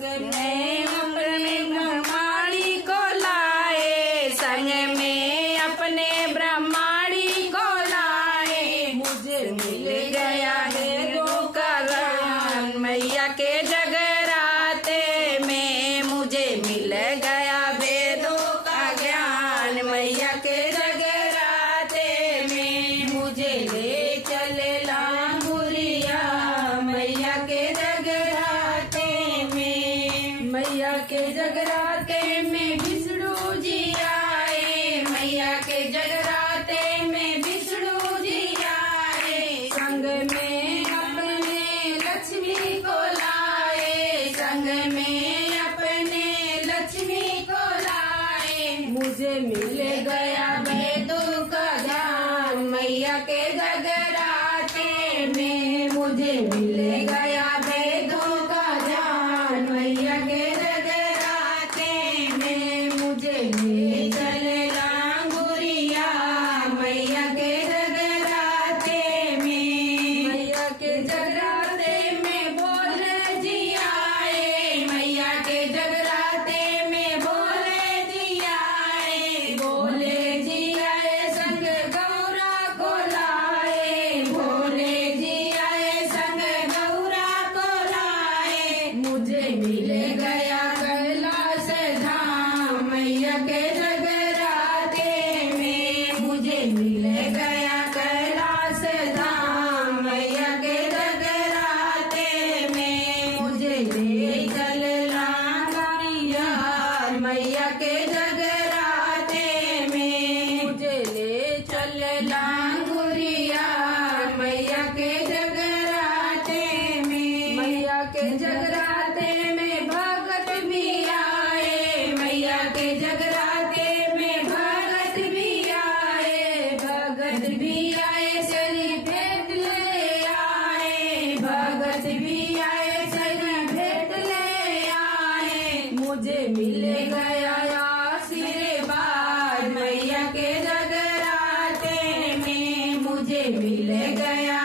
संग में अपने ब्रह्माणी को लाए, संग में अपने ब्रह्माणी को लाए। मुझे मिल गया है गोकर्ण मैया के जगराते में, मुझे मिल गया वेदों का ज्ञान मैया के जगराते में। मुझे ले चले लांगुरिया मैया के जगराते में, मैया के जगराते में विष्णु जी आए, मैया के जगराते में विष्णु जी आए। संग में अपने लक्ष्मी को लाए, संग में अपने लक्ष्मी को लाए। मुझे मिल गया वेदों का ज्ञान मैया के जगराते में, मुझे मिल गया वेदों का ज्ञान मैया के जगराते में। मुझे ले चले लांगुरिया मैया के जगराते में, मैया के जगराते में बोले जी आए, मैया के जगराते में बोले जी आए, बोले जी आए संग गौरा को लाए, भोले जी आए संग गौरा को लाए। मुझे मिल गया कैलाश धाम मैया के जगराते में, मुझे मिल गया कैलाश धाम मैया के जगराते में। मुझे ले चल लांगुरिया मैया के जगराते में, मुझे ले चल लांगुरिया मैया के जगराते में। मैया के जगराते में भगत भी आए, मैया के जगराते में भगत भी आए, भगत भी आए सरी भेंट ले आए, भगत भी आए सरी भेंट ले आए। मुझे मिल गया आशीर्वाद मैया के जगराते में, मुझे मिल गया